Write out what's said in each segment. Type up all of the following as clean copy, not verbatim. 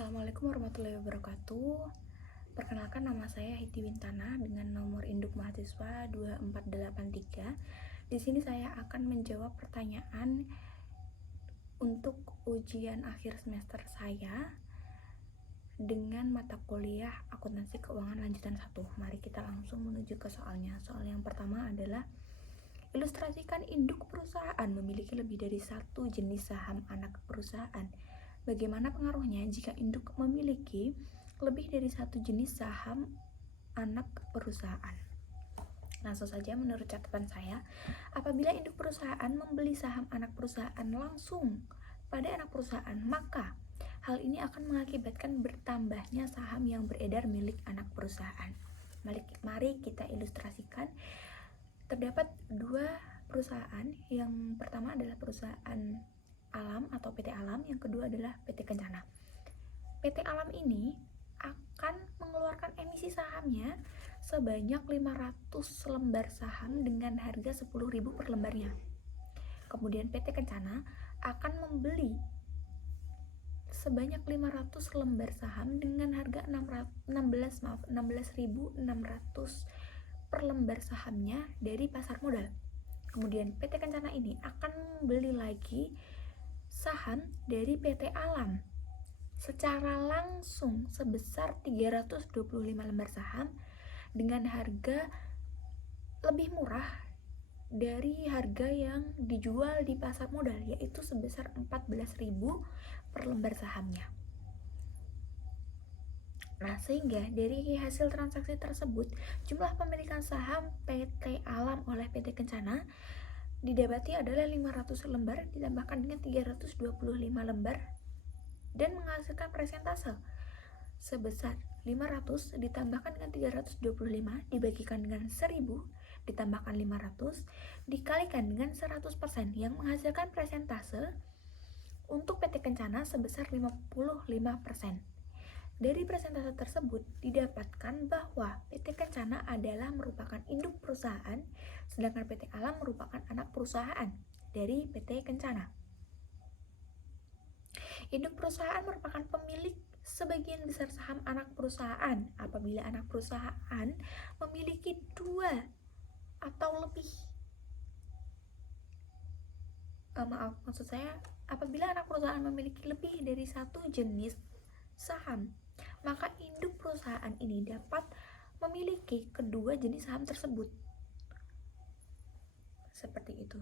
Assalamualaikum warahmatullahi wabarakatuh. Perkenalkan, nama saya Hiti Wintana dengan nomor induk mahasiswa 2483. Di sini saya akan menjawab pertanyaan untuk ujian akhir semester saya dengan mata kuliah Akuntansi Keuangan Lanjutan 1. Mari kita langsung menuju ke soalnya. Soal yang pertama adalah ilustrasikan induk perusahaan memiliki lebih dari satu jenis saham anak perusahaan. Bagaimana pengaruhnya jika induk memiliki lebih dari satu jenis saham anak perusahaan? Langsung saja, menurut catatan saya, apabila induk perusahaan membeli saham anak perusahaan langsung pada anak perusahaan, maka hal ini akan mengakibatkan bertambahnya saham yang beredar milik anak perusahaan. Mari kita ilustrasikan. Terdapat dua perusahaan. Yang pertama adalah perusahaan Alam atau PT Alam, yang kedua adalah PT Kencana. PT Alam ini akan mengeluarkan emisi sahamnya sebanyak 500 lembar saham dengan harga 10.000 per lembarnya. Kemudian PT Kencana akan membeli sebanyak 500 lembar saham dengan harga 16.600 per lembar sahamnya dari pasar modal. Kemudian PT Kencana ini akan membeli lagi saham dari PT Alam secara langsung sebesar 325 lembar saham dengan harga lebih murah dari harga yang dijual di pasar modal, yaitu sebesar 14.000 per lembar sahamnya. Nah, sehingga dari hasil transaksi tersebut, jumlah pemilikan saham PT Alam oleh PT Kencana didapati adalah 500 lembar ditambahkan dengan 325 lembar dan menghasilkan persentase sebesar 500 ditambahkan dengan 325 dibagikan dengan 1000 ditambahkan 500 dikalikan dengan 100% yang menghasilkan persentase untuk PT Kencana sebesar 55%. Dari persentase tersebut didapatkan bahwa PT Kencana adalah merupakan induk perusahaan, sedangkan PT Alam merupakan anak perusahaan dari PT Kencana. Induk perusahaan merupakan pemilik sebagian besar saham anak perusahaan. Apabila anak perusahaan memiliki dua atau lebih, apabila anak perusahaan memiliki lebih dari satu jenis saham, maka induk perusahaan ini dapat memiliki kedua jenis saham tersebut. Seperti itu.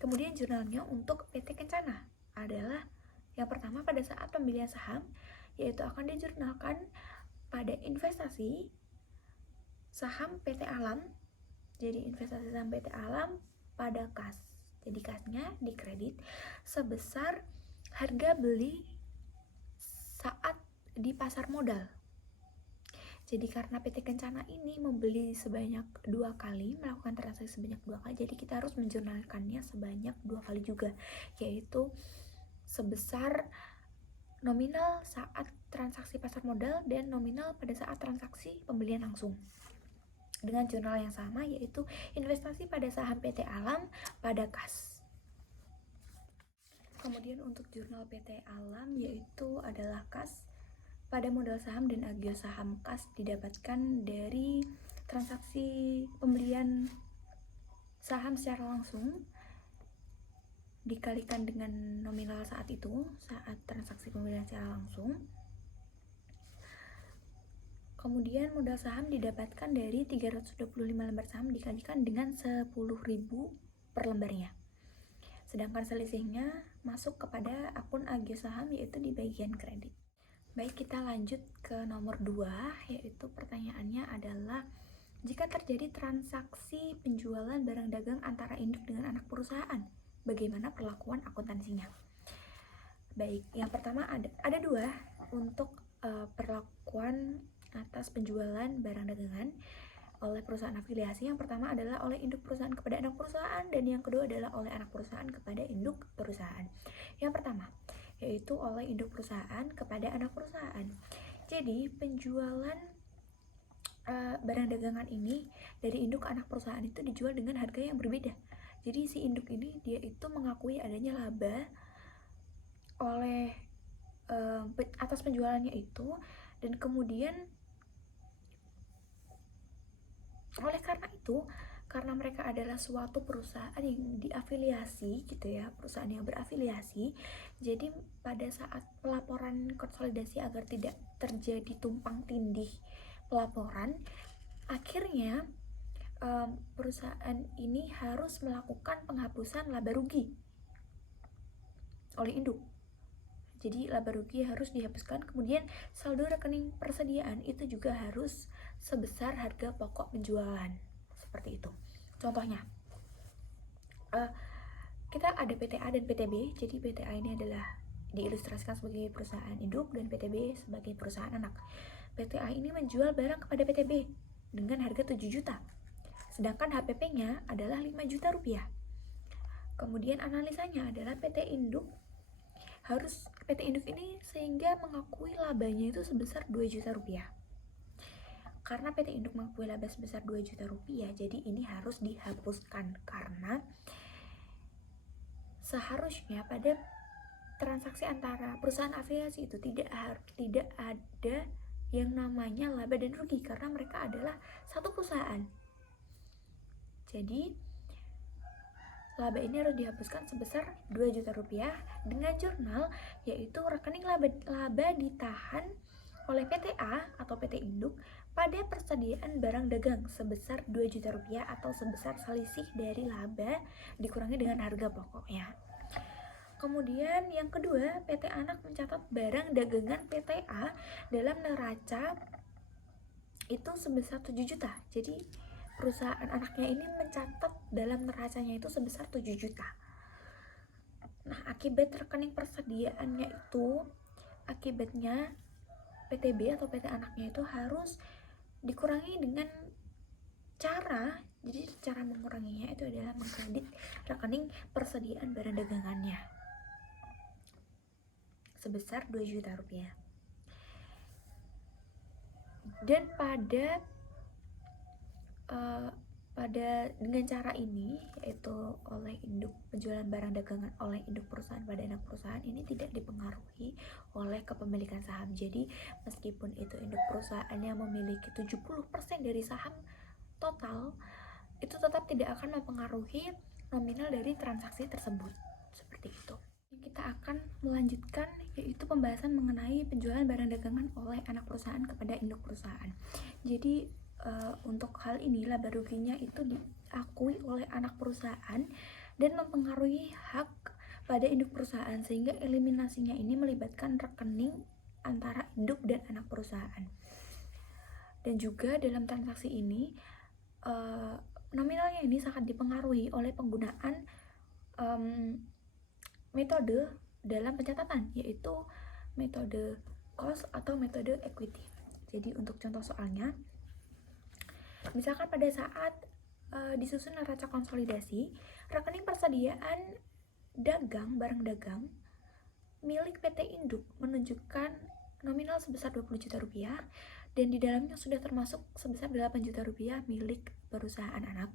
Kemudian jurnalnya untuk PT Kencana adalah yang pertama, pada saat pembelian saham, yaitu akan dijurnalkan pada investasi saham PT Alam. Jadi investasi saham PT Alam pada kas. Jadi kasnya dikredit sebesar harga beli saat di pasar modal. Jadi karena PT Kencana ini membeli sebanyak 2 kali, melakukan transaksi sebanyak 2 kali, jadi kita harus menjurnalkannya sebanyak 2 kali juga, yaitu sebesar nominal saat transaksi pasar modal dan nominal pada saat transaksi pembelian langsung. Dengan jurnal yang sama, yaitu investasi pada saham PT Alam pada kas. Kemudian untuk jurnal PT Alam yaitu adalah kas pada modal saham dan agio saham. Kas didapatkan dari transaksi pembelian saham secara langsung dikalikan dengan nominal saat itu, saat transaksi pembelian secara langsung. Kemudian modal saham didapatkan dari 325 lembar saham dikalikan dengan 10.000 per lembarnya. Sedangkan selisihnya masuk kepada akun agio saham, yaitu di bagian kredit. Baik, kita lanjut ke nomor 2, yaitu pertanyaannya adalah jika terjadi transaksi penjualan barang dagang antara induk dengan anak perusahaan, bagaimana perlakuan akuntansinya? Baik, yang pertama ada dua untuk perlakuan atas penjualan barang dagangan oleh perusahaan afiliasi. Yang pertama adalah oleh induk perusahaan kepada anak perusahaan, dan yang kedua adalah oleh anak perusahaan kepada induk perusahaan. Yang pertama yaitu oleh induk perusahaan kepada anak perusahaan. Jadi penjualan barang dagangan ini dari induk anak perusahaan itu dijual dengan harga yang berbeda. Jadi si induk ini dia itu mengakui adanya laba oleh atas penjualannya itu, dan kemudian oleh karena itu, karena mereka adalah suatu perusahaan yang diafiliasi gitu ya, perusahaan yang berafiliasi, jadi pada saat pelaporan konsolidasi agar tidak terjadi tumpang tindih pelaporan, akhirnya perusahaan ini harus melakukan penghapusan laba rugi oleh induk. Jadi laba rugi harus dihapuskan, kemudian saldo rekening persediaan itu juga harus sebesar harga pokok penjualan, seperti itu. Contohnya, kita ada PTA dan PTB. Jadi PTA ini adalah diilustrasikan sebagai perusahaan induk dan PTB sebagai perusahaan anak. PTA ini menjual barang kepada PTB dengan harga 7 juta, sedangkan HPP-nya adalah 5 juta rupiah. Kemudian analisanya adalah PT induk ini sehingga mengakui labanya itu sebesar 2 juta rupiah. Karena PT induk mengakui laba sebesar 2 juta rupiah, jadi ini harus dihapuskan, karena seharusnya pada transaksi antara perusahaan afiliasi itu tidak ada yang namanya laba dan rugi, karena mereka adalah satu perusahaan. Jadi laba ini harus dihapuskan sebesar 2 juta rupiah dengan jurnal, yaitu rekening laba ditahan oleh PTA atau PT induk pada persediaan barang dagang sebesar 2 juta rupiah atau sebesar selisih dari laba dikurangi dengan harga pokoknya. Kemudian yang kedua, PT anak mencatat barang dagangan PTA dalam neraca itu sebesar 7 juta. Jadi perusahaan anaknya ini mencatat dalam neracanya itu sebesar 7 juta. Nah, akibat rekening persediaannya itu, akibatnya PTB atau PT anaknya itu harus dikurangi dengan cara menguranginya itu adalah mengkredit rekening persediaan barang dagangannya sebesar 2 juta rupiah. Dan dengan cara ini, yaitu oleh induk, penjualan barang dagangan oleh induk perusahaan pada anak perusahaan ini tidak dipengaruhi oleh kepemilikan saham. Jadi meskipun itu induk perusahaan yang memiliki 70% dari saham total, itu tetap tidak akan mempengaruhi nominal dari transaksi tersebut. Seperti itu. Kita akan melanjutkan, yaitu pembahasan mengenai penjualan barang dagangan oleh anak perusahaan kepada induk perusahaan. Jadi untuk hal ini laba ruginya itu diakui oleh anak perusahaan dan mempengaruhi hak pada induk perusahaan, sehingga eliminasinya ini melibatkan rekening antara induk dan anak perusahaan. Dan juga dalam transaksi ini nominalnya ini sangat dipengaruhi oleh penggunaan metode dalam pencatatan, yaitu metode cost atau metode equity. Jadi untuk contoh soalnya, misalkan pada saat disusun neraca konsolidasi, rekening persediaan barang dagang milik PT induk menunjukkan nominal sebesar 20 juta rupiah, dan di dalamnya sudah termasuk sebesar 8 juta rupiah milik perusahaan anak.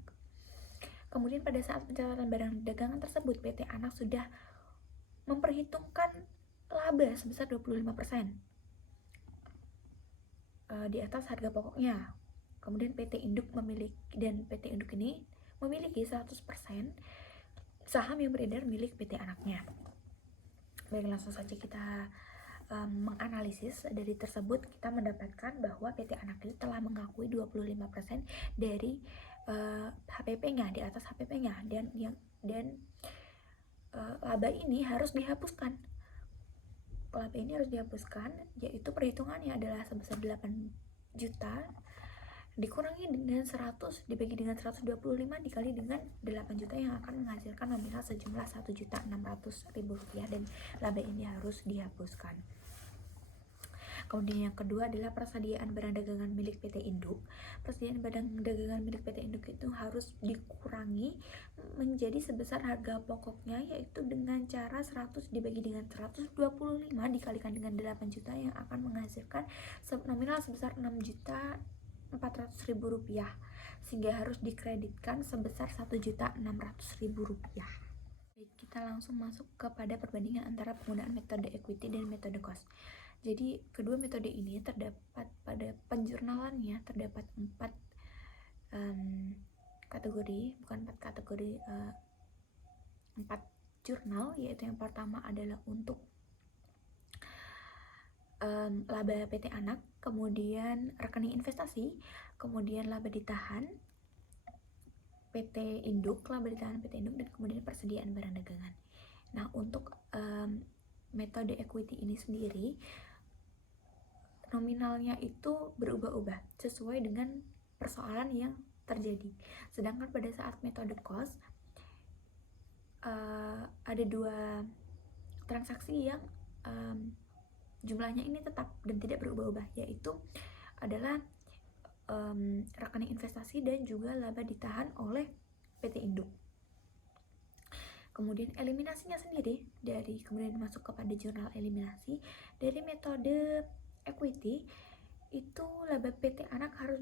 Kemudian pada saat pencatatan barang dagangan tersebut, PT anak sudah memperhitungkan laba sebesar 25% di atas harga pokoknya. Kemudian PT induk PT induk ini memiliki 100% saham yang beredar milik PT anaknya. Baik, langsung saja kita menganalisis. Dari tersebut kita mendapatkan bahwa PT anak ini telah mengakui 25% dari HPP-nya, di atas HPP-nya, dan laba ini harus dihapuskan. Laba ini harus dihapuskan, yaitu perhitungannya adalah sebesar 8 juta dikurangi dengan 100 dibagi dengan 125 dikali dengan 8 juta yang akan menghasilkan nominal sejumlah 1.600.000 rupiah, dan laba ini harus dihapuskan. Kemudian yang kedua adalah persediaan barang dagangan milik PT induk. Persediaan barang dagangan milik PT induk itu harus dikurangi menjadi sebesar harga pokoknya, yaitu dengan cara 100 dibagi dengan 125 dikalikan dengan 8 juta yang akan menghasilkan nominal sebesar 6.400.000 rupiah, sehingga harus dikreditkan sebesar 1.600.000 rupiah. Baik, kita langsung masuk kepada perbandingan antara penggunaan metode equity dan metode cost. Jadi kedua metode ini terdapat pada penjurnalannya terdapat 4 kategori, bukan 4 kategori, 4 jurnal, yaitu yang pertama adalah untuk laba PT Anak, kemudian rekening investasi, kemudian laba ditahan PT Induk, laba ditahan PT Induk, dan kemudian persediaan barang dagangan. Nah, untuk metode equity ini sendiri nominalnya itu berubah-ubah sesuai dengan persoalan yang terjadi. Sedangkan pada saat metode cost ada 2 transaksi yang jumlahnya ini tetap dan tidak berubah-ubah, yaitu adalah rekening investasi dan juga laba ditahan oleh PT Induk. Kemudian eliminasinya sendiri kemudian masuk kepada jurnal eliminasi dari metode equity itu laba PT Anak harus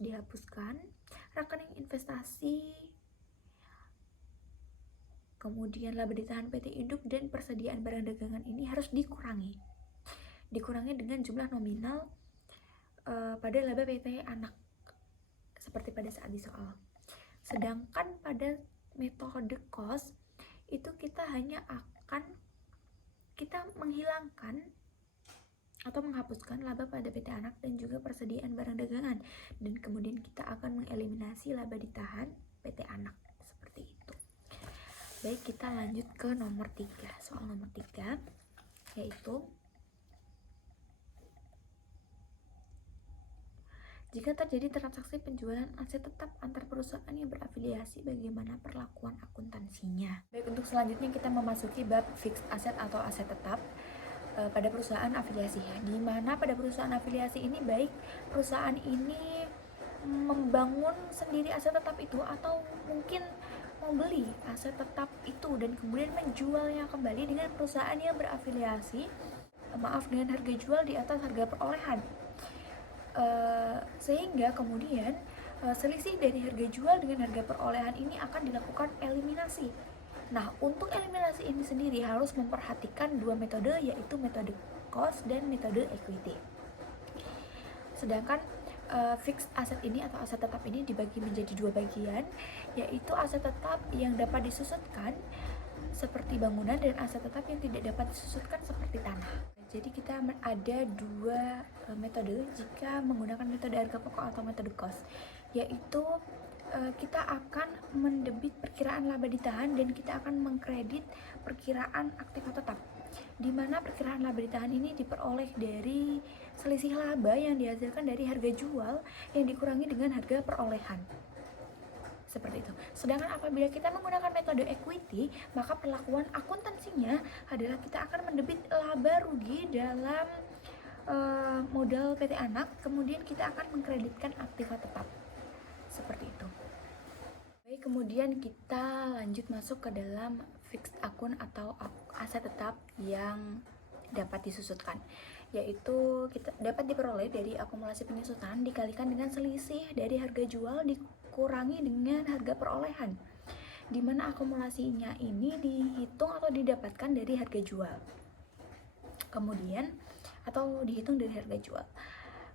dihapuskan, rekening investasi, kemudian laba ditahan PT Induk dan persediaan barang dagangan ini harus dikurangi dengan jumlah nominal pada laba PT Anak seperti pada saat di soal. Sedangkan pada metode cost itu kita menghilangkan atau menghapuskan laba pada PT Anak dan juga persediaan barang dagangan, dan kemudian kita akan mengeliminasi laba ditahan PT Anak seperti itu. Baik, kita lanjut ke nomor 3. Soal nomor 3 yaitu jika terjadi transaksi penjualan aset tetap antar perusahaan yang berafiliasi, bagaimana perlakuan akuntansinya? Baik, untuk selanjutnya kita memasuki bab fixed asset atau aset tetap pada perusahaan afiliasi, di mana pada perusahaan afiliasi ini baik perusahaan ini membangun sendiri aset tetap itu atau mungkin membeli aset tetap itu dan kemudian menjualnya kembali dengan perusahaan yang berafiliasi, dengan harga jual di atas harga perolehan. Sehingga kemudian selisih dari harga jual dengan harga perolehan ini akan dilakukan eliminasi. Nah, untuk eliminasi ini sendiri harus memperhatikan 2 metode, yaitu metode cost dan metode equity. Sedangkan fixed asset ini atau aset tetap ini dibagi menjadi 2 bagian, yaitu aset tetap yang dapat disusutkan seperti bangunan dan aset tetap yang tidak dapat disusutkan seperti tanah. Jadi kita ada 2 metode jika menggunakan metode harga pokok atau metode cost, yaitu kita akan mendebit perkiraan laba ditahan dan kita akan mengkredit perkiraan aktiva tetap, di mana perkiraan laba ditahan ini diperoleh dari selisih laba yang dihasilkan dari harga jual yang dikurangi dengan harga perolehan. Seperti itu. Sedangkan apabila kita menggunakan metode equity, maka perlakuan akuntansinya adalah kita akan mendebit laba rugi dalam modal PT Anak, kemudian kita akan mengkreditkan aktiva tetap. Seperti itu. Baik, kemudian kita lanjut masuk ke dalam fixed akun atau aset tetap yang dapat disusutkan, yaitu kita dapat diperoleh dari akumulasi penyusutan dikalikan dengan selisih dari harga jual dikurangi dengan harga perolehan, di mana akumulasinya ini dihitung atau didapatkan dari harga jual, kemudian atau dihitung dari harga jual.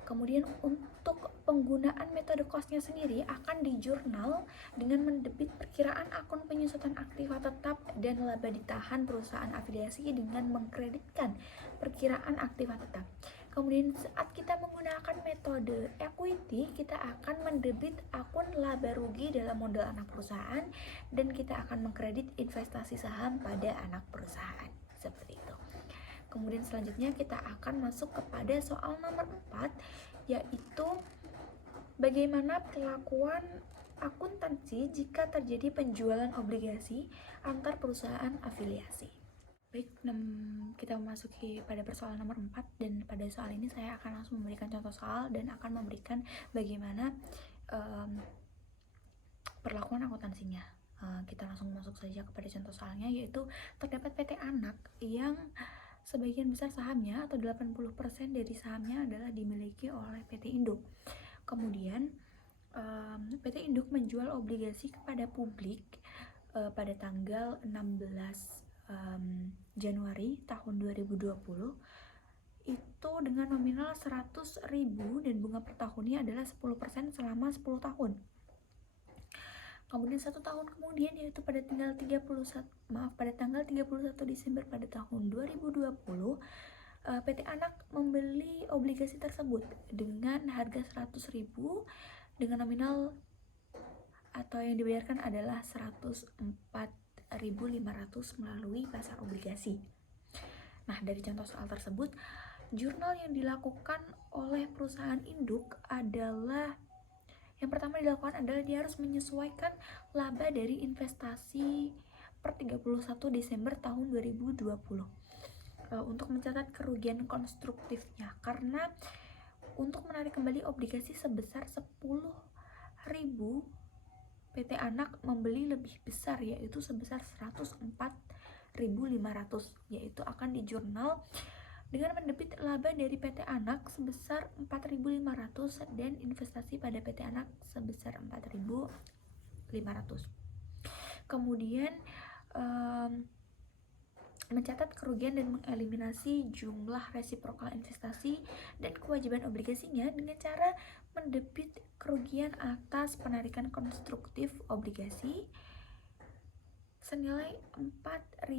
Kemudian untuk penggunaan metode cost-nya sendiri akan dijurnal dengan mendebit perkiraan akun penyusutan aktiva tetap dan laba ditahan perusahaan afiliasi dengan mengkreditkan perkiraan aktiva tetap. Kemudian saat kita menggunakan metode equity, kita akan mendebit akun laba rugi dalam modal anak perusahaan dan kita akan mengkredit investasi saham pada anak perusahaan. Seperti itu. Kemudian selanjutnya kita akan masuk kepada soal nomor 4, yaitu bagaimana perlakuan akuntansi jika terjadi penjualan obligasi antar perusahaan afiliasi. Baik, kita memasuki pada persoalan nomor 4, dan pada soal ini saya akan langsung memberikan contoh soal dan akan memberikan bagaimana perlakuan akuntansinya. Kita langsung masuk saja kepada contoh soalnya, yaitu terdapat PT Anak yang sebagian besar sahamnya atau 80% dari sahamnya adalah dimiliki oleh PT Induk. Kemudian PT Induk menjual obligasi kepada publik pada tanggal 16 Januari tahun 2020 itu dengan nominal 100.000 dan bunga per tahunnya adalah 10% selama 10 tahun. Kemudian 1 tahun kemudian, yaitu pada tanggal 31 Desember pada tahun 2020, PT Anak membeli obligasi tersebut dengan harga 100.000 dengan nominal atau yang dibayarkan adalah 104.500 melalui pasar obligasi. Nah, dari contoh soal tersebut, jurnal yang dilakukan oleh perusahaan induk adalah, yang pertama dilakukan adalah dia harus menyesuaikan laba dari investasi per 31 Desember tahun 2020 untuk mencatat kerugian konstruktifnya, karena untuk menarik kembali obligasi sebesar 10.000, PT Anak membeli lebih besar, yaitu sebesar 104.500, yaitu akan dijurnal dengan mendebit laba dari PT Anak sebesar 4.500 dan investasi pada PT Anak sebesar 4.500. Kemudian mencatat kerugian dan mengeliminasi jumlah resiprokal investasi dan kewajiban obligasinya dengan cara mendebit kerugian atas penarikan konstruktif obligasi senilai 4.500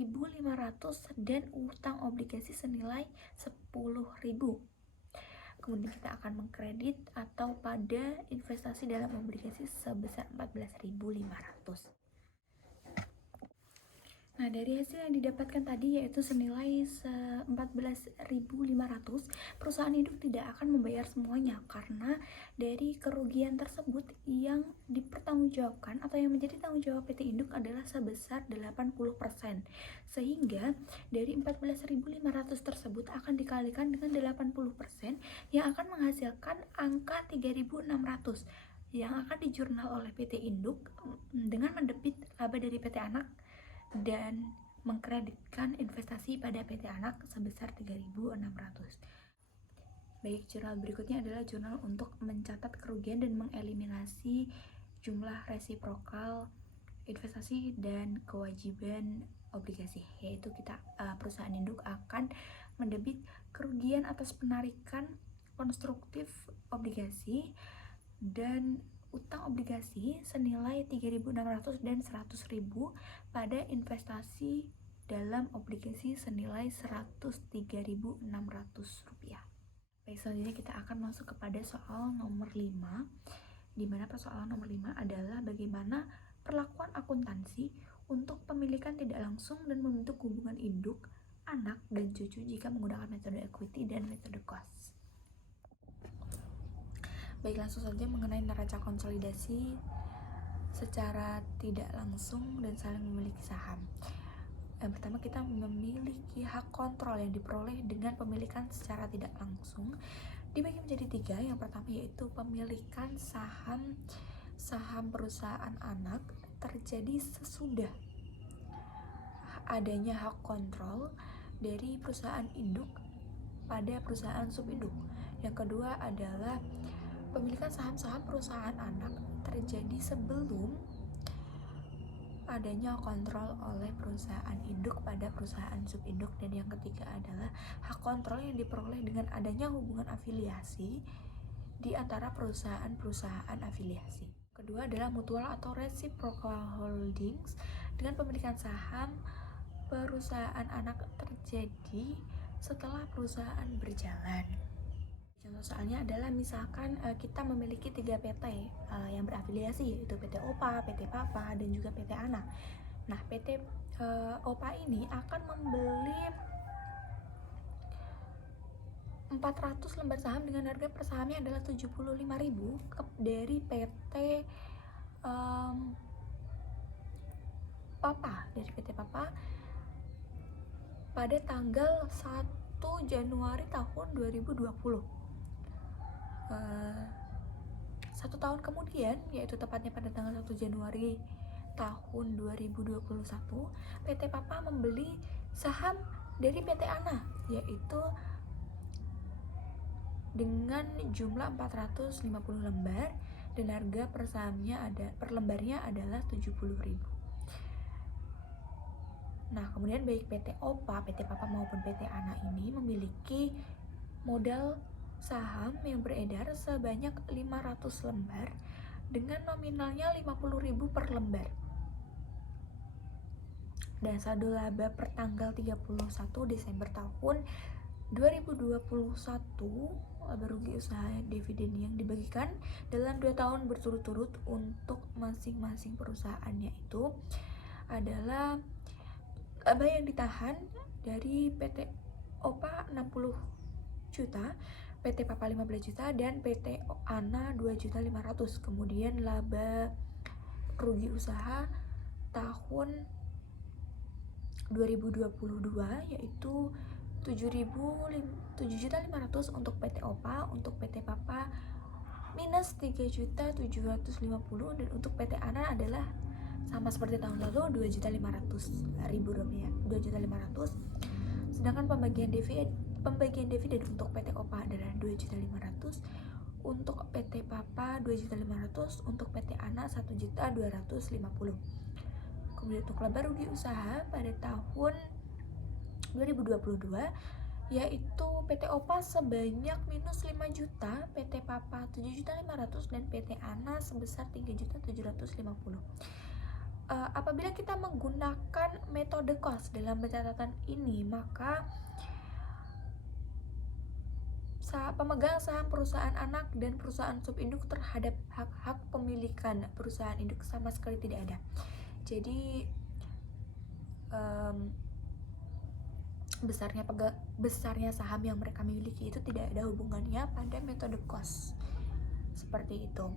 dan utang obligasi senilai 10.000. Kemudian kita akan mengkredit atau pada investasi dalam obligasi sebesar 14.500. Nah, dari hasil yang didapatkan tadi, yaitu senilai 14.500, perusahaan induk tidak akan membayar semuanya karena dari kerugian tersebut yang dipertanggungjawabkan atau yang menjadi tanggung jawab PT Induk adalah sebesar 80%. Sehingga dari 14.500 tersebut akan dikalikan dengan 80% yang akan menghasilkan angka 3.600 yang akan dijurnal oleh PT Induk dengan mendebit laba dari PT Anak dan mengkreditkan investasi pada PT Anak sebesar 3.600. Baik, jurnal berikutnya adalah jurnal untuk mencatat kerugian dan mengeliminasi jumlah resiprokal investasi dan kewajiban obligasi, yaitu perusahaan induk akan mendebit kerugian atas penarikan konstruktif obligasi dan utang obligasi senilai 3.600 dan 100.000 pada investasi dalam obligasi senilai 103.600 rupiah. Baik, selanjutnya kita akan masuk kepada soal nomor 5, di mana persoalan nomor 5 adalah bagaimana perlakuan akuntansi untuk pemilikan tidak langsung dan membentuk hubungan induk, anak, dan cucu jika menggunakan metode equity dan metode cost. Baik, langsung saja mengenai neraca konsolidasi secara tidak langsung dan saling memiliki saham. Yang pertama, kita memiliki hak kontrol yang diperoleh dengan pemilikan secara tidak langsung dibagi menjadi 3. Yang pertama yaitu pemilikan saham perusahaan anak terjadi sesudah adanya hak kontrol dari perusahaan induk pada perusahaan subinduk. Yang kedua adalah pemilikan saham-saham perusahaan anak terjadi sebelum adanya kontrol oleh perusahaan induk pada perusahaan subinduk. Dan yang ketiga adalah hak kontrol yang diperoleh dengan adanya hubungan afiliasi di antara perusahaan-perusahaan afiliasi. Kedua adalah mutual atau reciprocal holdings dengan pemilikan saham perusahaan anak terjadi setelah perusahaan berjalan. Contoh soalnya adalah misalkan kita memiliki 3 PT yang berafiliasi, yaitu PT OPA, PT Papa, dan juga PT Anak. Nah, PT OPA ini akan membeli 400 lembar saham dengan harga per sahamnya adalah 75.000 dari PT Papa, pada tanggal 1 Januari tahun 2020. 1 tahun kemudian, yaitu tepatnya pada tanggal 1 Januari tahun 2021, PT Papa membeli saham dari PT Ana, yaitu dengan jumlah 450 lembar dan harga per lembarnya adalah 70.000. Nah, kemudian baik PT OPA, PT Papa maupun PT ANA ini memiliki modal saham yang beredar sebanyak 500 lembar dengan nominalnya 50.000 per lembar. Dan saldo laba per tanggal 31 Desember tahun 2021, laba rugi usaha dividen yang dibagikan dalam 2 tahun berturut-turut untuk masing-masing perusahaannya itu adalah laba yang ditahan dari PT OPA 60 juta, PT Papa 15 juta, dan PT ANA 2.500.000. Kemudian laba rugi usaha tahun 2022 yaitu 7.500.000 untuk PT OPA, untuk PT Papa minus 3.750.000, dan untuk PT ANA adalah sama seperti tahun lalu 2.500.000 rupiah, 2.500.000. Sedangkan pembagian dividen untuk PT OPA adalah 2.500.000, untuk PT Papa 2.500.000, untuk PT ANA 1.250.000. Kemudian untuk laba rugi usaha pada tahun 2022 yaitu PT OPA sebanyak minus 5 juta, PT Papa 7.500.000, dan PT ANA sebesar 3.750.000. Apabila kita menggunakan metode cost dalam pencatatan ini, maka pemegang saham perusahaan anak dan perusahaan subinduk terhadap hak-hak pemilikan perusahaan induk sama sekali tidak ada. Jadi besarnya saham yang mereka miliki itu tidak ada hubungannya pada metode cost. Seperti itu.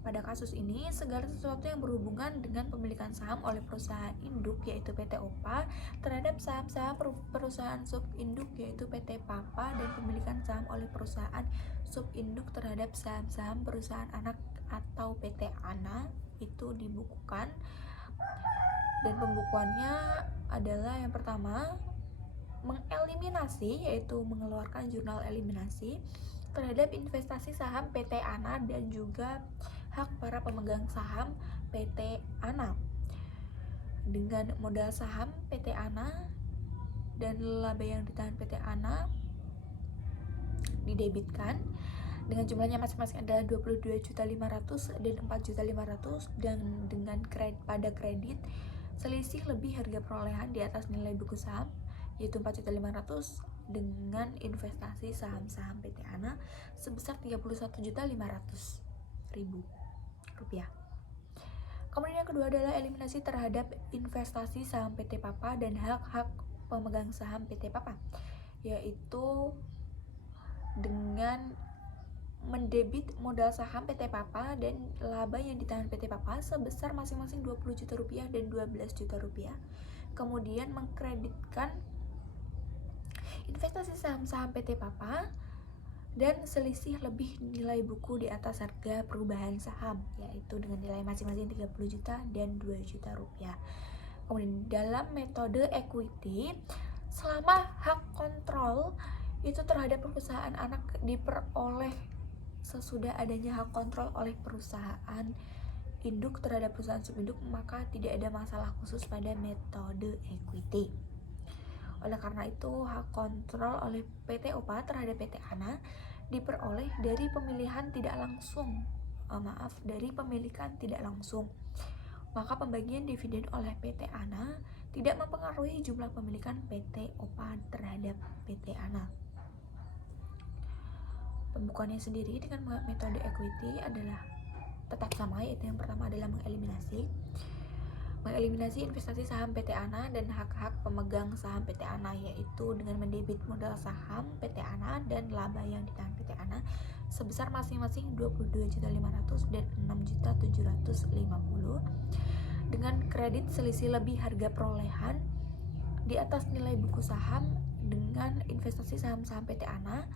Pada kasus ini, segala sesuatu yang berhubungan dengan pemilikan saham oleh perusahaan induk yaitu PT OPA terhadap saham-saham perusahaan subinduk yaitu PT Papa, dan pemilikan saham oleh perusahaan subinduk terhadap saham-saham perusahaan anak atau PT ANA itu dibukukan. Dan pembukuannya adalah yang pertama mengeliminasi, yaitu mengeluarkan jurnal eliminasi terhadap investasi saham PT ANA dan juga hak para pemegang saham PT ANA dengan modal saham PT ANA dan laba yang ditahan PT ANA didebitkan dengan jumlahnya masing-masing adalah 22.500.000 dan 4.500.000, dan dengan pada kredit selisih lebih harga perolehan di atas nilai buku saham yaitu 4.500.000 dengan investasi saham-saham PT ANA sebesar 31.500.000 rupiah. Kemudian yang kedua adalah eliminasi terhadap investasi saham PT Papa dan hak-hak pemegang saham PT Papa, yaitu dengan mendebit modal saham PT Papa dan laba yang ditahan PT Papa sebesar masing-masing 20 juta rupiah dan 12 juta rupiah. Kemudian mengkreditkan investasi saham-saham PT Papa dan selisih lebih nilai buku di atas harga perubahan saham, yaitu dengan nilai masing-masing 30 juta dan 2 juta rupiah. Kemudian dalam metode equity, selama hak kontrol itu terhadap perusahaan anak diperoleh sesudah adanya hak kontrol oleh perusahaan induk terhadap perusahaan subinduk, maka tidak ada masalah khusus pada metode equity. Oleh karena itu, hak kontrol oleh PT OPA terhadap PT ANA diperoleh dari pemilihan tidak langsung, dari pemilikan tidak langsung. Maka pembagian dividen oleh PT ANA tidak mempengaruhi jumlah pemilikan PT OPA terhadap PT ANA. Pembukuannya sendiri dengan metode equity adalah tetap sama, yaitu yang pertama adalah mengeliminasi investasi saham PT ANA dan hak-hak pemegang saham PT ANA, yaitu dengan mendebit modal saham PT ANA dan laba yang ditahan PT ANA sebesar masing-masing 22.500.000 dan 6.750.000 dengan kredit selisih lebih harga perolehan di atas nilai buku saham dengan investasi saham-saham PT ANA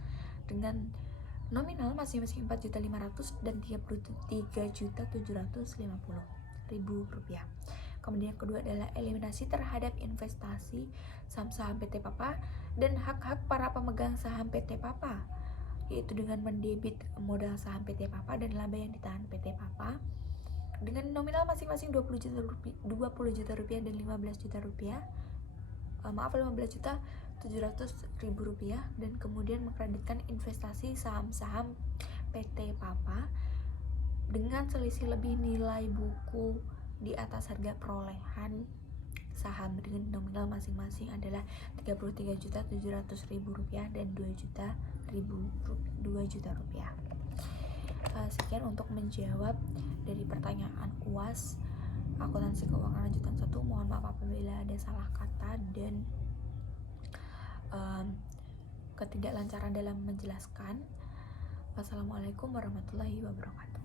dengan nominal masing-masing 4.500.000 dan 33.750.000 rupiah. Kemudian yang kedua adalah eliminasi terhadap investasi saham-saham PT Papa dan hak-hak para pemegang saham PT Papa, yaitu dengan mendebit modal saham PT Papa dan laba yang ditahan PT Papa dengan nominal masing-masing 20 juta rupiah dan 15 juta rupiah Rp15.700.000 dan kemudian mengkreditkan investasi saham-saham PT Papa dengan selisih lebih nilai buku di atas harga perolehan saham dengan nominal masing-masing adalah Rp33.700.000 dan Rp2 juta. Sekian untuk menjawab dari pertanyaan UAS akuntansi keuangan lanjutan 1. Mohon maaf apabila ada salah kata dan ketidaklancaran dalam menjelaskan. Wassalamualaikum warahmatullahi wabarakatuh.